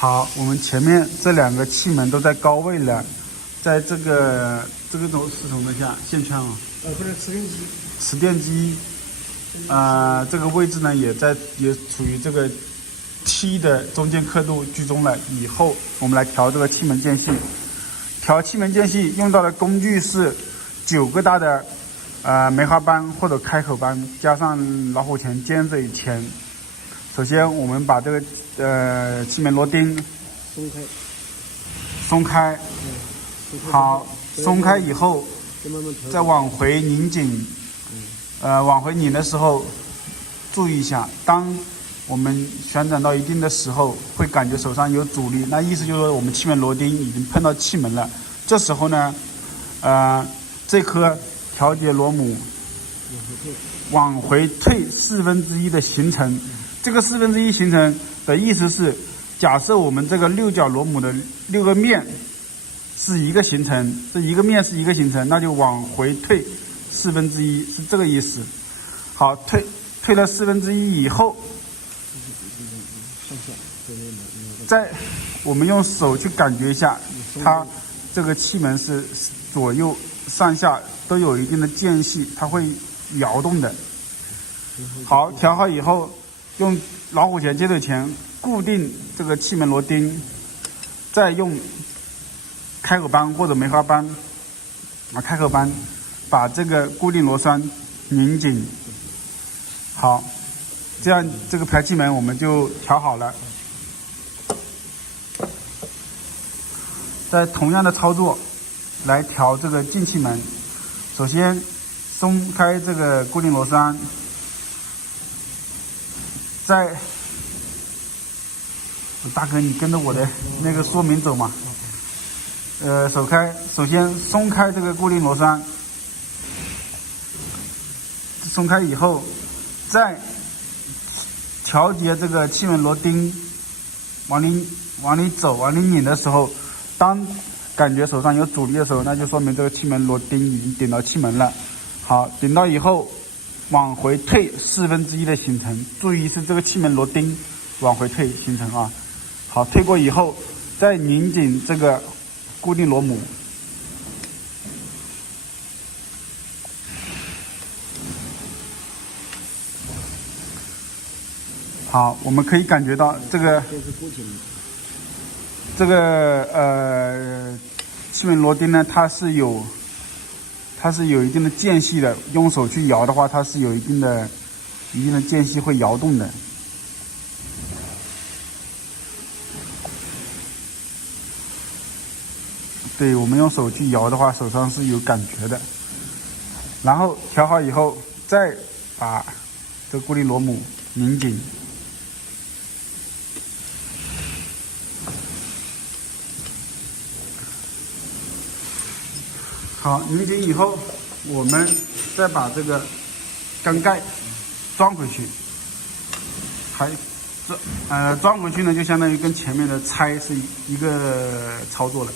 好，我们前面这2个气门都在高位了，在这个是什么下线圈啊？不是磁电机。磁电机，这个位置呢也处于这个 T 的中间刻度居中了。以后我们来调这个气门间隙，调气门间隙用到的工具是9个大的梅花扳或者开口扳，加上老虎钳尖嘴钳。首先我们把这个气门螺钉松开，好，松开以后再往回拧紧，往回拧的时候注意一下，当我们旋转到一定的时候，会感觉手上有阻力，那意思就是说我们气门螺钉已经碰到气门了。这时候呢，这颗调节螺母往回退1/4的行程。这个1/4形成的意思是，假设我们这个6角螺母的6个面是一个行程，这一个面是一个行程，那就往回退1/4，是这个意思。好，退了1/4以后，再我们用手去感觉一下，它这个气门是左右上下都有一定的间隙，它会摇动的。好，调好以后，用老虎钳接嘴钳固定这个气门螺钉，再用开口扳或者梅花扳开口扳把这个固定螺栓拧紧。好，这样这个排气门我们就调好了。在同样的操作来调这个进气门，首先松开这个固定螺栓，大哥你跟着我的那个说明走嘛。首先松开这个固定螺栓，松开以后，再调节这个气门螺钉往里走往里拧的时候，当感觉手上有阻力的时候，那就说明这个气门螺钉已经顶到气门了。好，顶到以后往回退1/4的行程，注意是这个气门螺钉往回退行程啊。好，退过以后再拧紧这个固定螺母。好，我们可以感觉到这个气门螺钉呢，它是有一定的间隙的，用手去摇的话，它是有一定的间隙会摇动的。对，我们用手去摇的话，手上是有感觉的。然后调好以后，再把这个固定螺母拧紧。好，拧紧以后，我们再把这个缸盖装回去。装回去呢，就相当于跟前面的拆是一个操作了。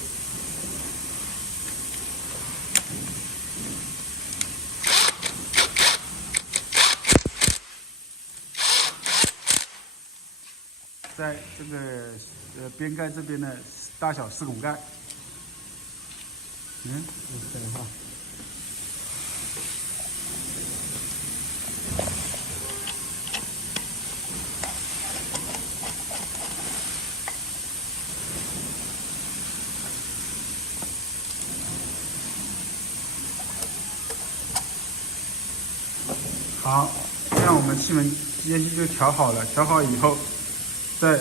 在这个边盖这边的大小4孔盖。等一下。好，这样我们气门间隙就调好了。调好以后，再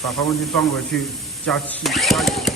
把发动机装回去，加气加油。